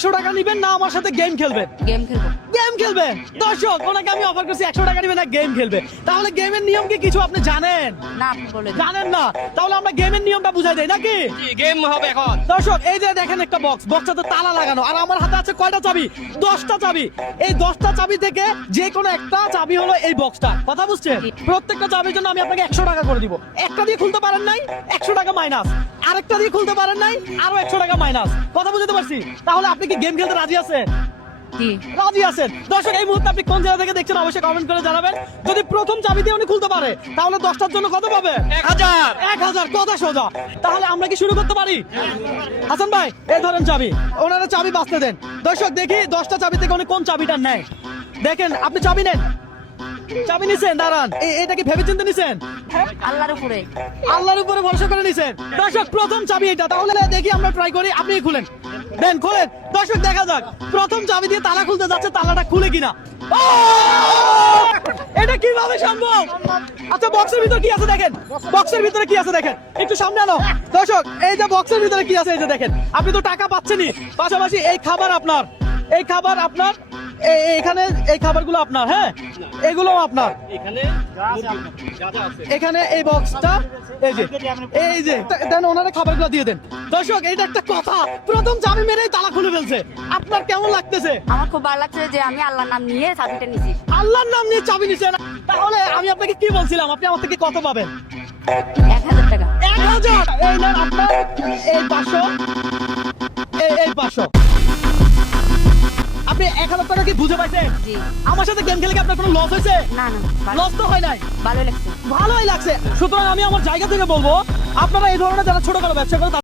100 টাকা নিবেন না আমার সাথে গেম খেলবেন? গেম খেলবো। গেম খেলবেন। দর্শক ওনাকে আমি অফার করছি 100 টাকা নিবেন না গেম খেলবে। তাহলে গেমের নিয়ম কি কিছু আপনি জানেন? না আপনি বলে দিন। জানেন না? তাহলে আমরা গেমের নিয়মটা বুঝাই দেই নাকি? গেম হবে এখন। দর্শক এই যে দেখেন একটা বক্স, বক্সটাতে তালা লাগানো, আর আমার হাতে আছে কয়টা চাবি? 10টা চাবি। এই 10টা চাবি থেকে যে কোনো একটা চাবি হলো এই বক্সটা। কথা বুঝছেন? প্রত্যেকটা চাবির জন্য আমি আপনাকে 100 টাকা করে দিব। একটা দিয়ে খুলতে পারেন নাই, 100 টাকা মাইনাস। আরেকটা দিয়ে খুলতে পারেন নাই, আরো 100 টাকা মাইনাস। কথা বুঝতে পারছি? তাহলে আপনি কি গেম খেলতে রাজি আছেন? জি। রাজি আছেন? দর্শক এই মুহূর্তে আপনি কোন জায়গা থেকে দেখছেন অবশ্যই কমেন্ট করে জানাবেন। যদি প্রথম চাবি দিয়ে উনি খুলতে পারে তাহলে 10টার জন্য কত পাবে? 1000। 1000। কথা সোজা। তাহলে আমরা কি শুরু করতে পারি? হাসান ভাই এই ধরেন চাবি, ওনারা চাবি বাঁচতে দেন। দর্শক দেখি 10টা চাবি থেকে উনি কোন চাবিটা নেয়। দেখেন আপনি চাবি নেন। চাবি নিছেন, দাঁড়ান। এটা কি ভেবে চিন্তে নিছেন? আল্লাহর উপরে। আল্লাহর উপরে ভরসা করে নিছেন। দর্শক প্রথম চাবি এটা, তাহলে দেখি আমরা ট্রাই করি। আপনি খুলেন, দেন খোলেন। দর্শক দেখা যাক প্রথম চাবি দিয়ে তালা খুলতে যাচ্ছে, তালাটা খুলে কিনা। ও! এটা কিভাবে সম্ভব? আচ্ছা বক্সের ভিতরে কি আছে দেখেন, বক্সের ভিতরে কি আছে দেখেন, একটু সামনে আনো। দর্শক এই যে বক্সের ভিতরে কি আছে এই যে দেখেন। আপনি তো টাকা পাচ্ছেনই, পাশাপাশি এই খাবার আপনার, এই খাবার আপনার, এখানে এই খাবারগুলো আপনার, হ্যাঁ এগুলো আপনার। এখানে এই বক্সটা এই যে দেন, ওনারা খাবারগুলো দিয়ে দেন। দর্শক এইটা একটা কথা, প্রথম চাবি মেরেই তালা খুলে ফেলছে। আপনার কেমন লাগতেছে? আমার খুব ভালো লাগছে যে আমি আল্লাহর নাম নিয়ে চাবিটা নিছি। আল্লাহর নাম নিয়ে চাবি নিছেন। তাহলে আমি আপনাকে কি বলছিলাম, আপনি আমার থেকে কত পাবেন? 1000 টাকা। 1000। এই নেন আপনার এই 500, এই 500। আপনি 1000 টাকা কি বুঝে পাইছেন? জি। আমার সাথে গেম খেলে কি আপনার কোনো লস হয়েছে? না না লস তো হয় নাই, ভালোই লাগছে। ভালোই লাগছে। সুতরাং আমি আমার জায়গা থেকে বলবো, আপনারা এই ধরনের যারা ছোটখাটো ব্যবসা করে